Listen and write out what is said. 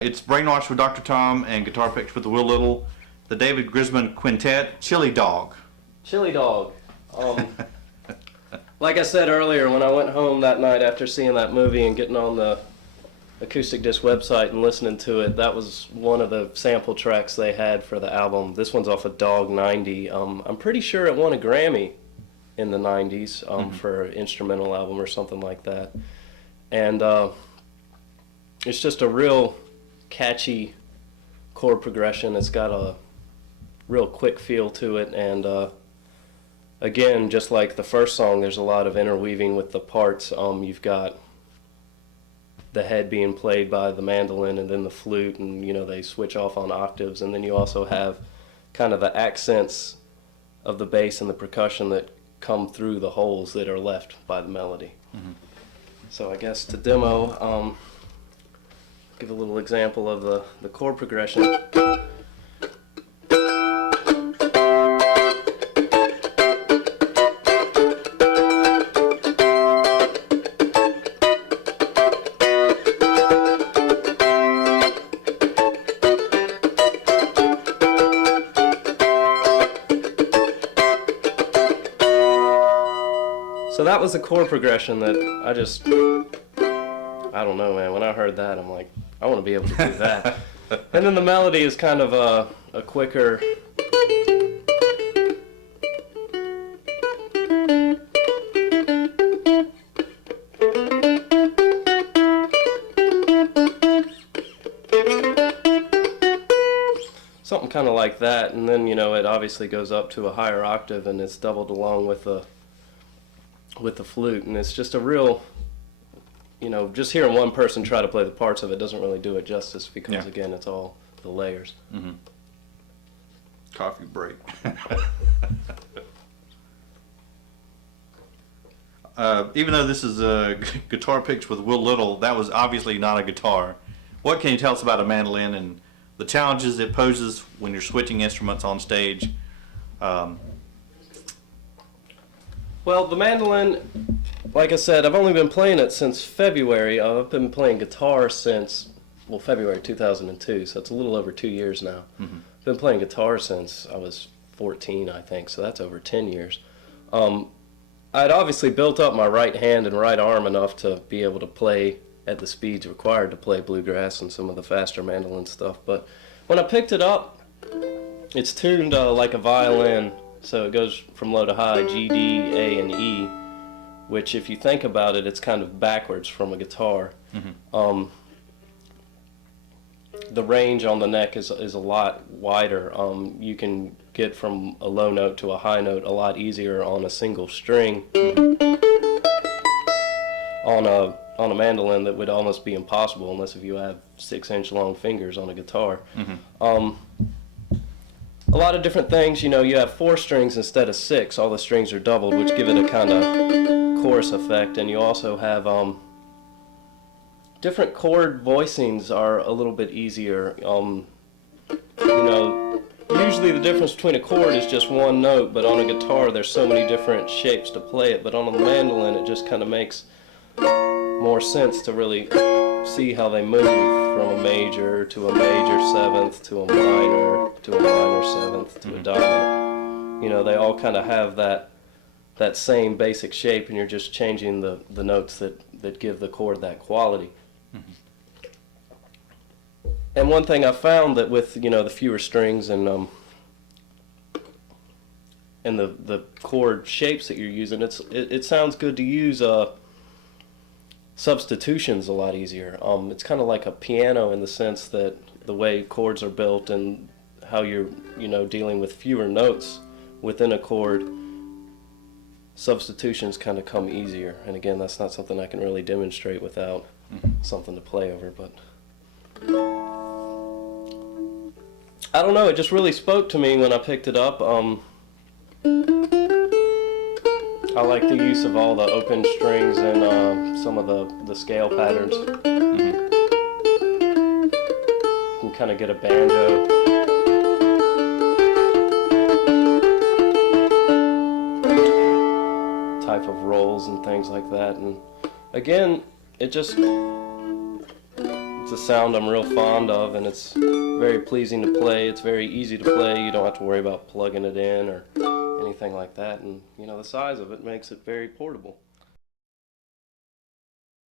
It's Brainwash with Dr. Tom and Guitar Picks with Will Little, the David Grisman Quintet, Chili Dawg. Chili Dawg. Like I said earlier, when I went home that night after seeing that movie and getting on the Acoustic Disc website and listening to it, that was one of the sample tracks they had for the album. This one's off of Dawg 90. I'm pretty sure it won a Grammy in the 90s for an instrumental album or something like that. And it's just a real catchy chord progression. It's got a real quick feel to it, and again, just like the first song, there's a lot of interweaving with the parts. You've got the head being played by the mandolin and then the flute, and they switch off on octaves, and then you also have kind of the accents of the bass and the percussion that come through the holes that are left by the melody. So I guess to demo, give a little example of the chord progression. So that was a chord progression that I don't know, man. When I heard that, I'm like, I want to be able to do that. And then the melody is kind of a quicker. Something kind of like that, and then it obviously goes up to a higher octave, and it's doubled along with the flute, and it's just a real. Just hearing one person try to play the parts of it doesn't really do it justice because, again, it's all the layers. Coffee break. Even though this is Guitar Picks with Will Little, that was obviously not a guitar. What can you tell us about a mandolin and the challenges it poses when you're switching instruments on stage? Well, the mandolin, like I said, I've only been playing it since February. I've been playing guitar since, February 2002, so it's a little over 2 years now. I've been playing guitar since I was 14, I think, so that's over 10 years. I'd obviously built up my right hand and right arm enough to be able to play at the speeds required to play bluegrass and some of the faster mandolin stuff, but when I picked it up, it's tuned like a violin. So it goes from low to high, G, D, A, and E, which if you think about it, it's kind of backwards from a guitar. The range on the neck is a lot wider. You can get from a low note to a high note a lot easier on a single string. On a mandolin, that would almost be impossible unless if you have 6-inch long fingers on a guitar. A lot of different things, you have 4 strings instead of 6. All the strings are doubled, which give it a kind of chorus effect, and you also have different chord voicings are a little bit easier. Usually the difference between a chord is just one note, but on a guitar there's so many different shapes to play it, but on the mandolin it just kind of makes more sense to really see how they move from a major to a major seventh to a minor seventh to a dominant. They all kind of have that same basic shape, and you're just changing the notes that give the chord that quality. And one thing I found that with the fewer strings and the chord shapes that you're using, it sounds good to use substitutions a lot easier. It's kind of like a piano in the sense that the way chords are built and how you're dealing with fewer notes within a chord, substitutions kind of come easier. And again, that's not something I can really demonstrate without something to play over, but I don't know, it just really spoke to me when I picked it up. I like the use of all the open strings and some of the scale patterns. You can kind of get a banjo. Type of rolls and things like that. And again, it's It's a sound I'm real fond of, and it's very pleasing to play. It's very easy to play. You don't have to worry about plugging it in or anything like that. And, you know, the size of it makes it very portable.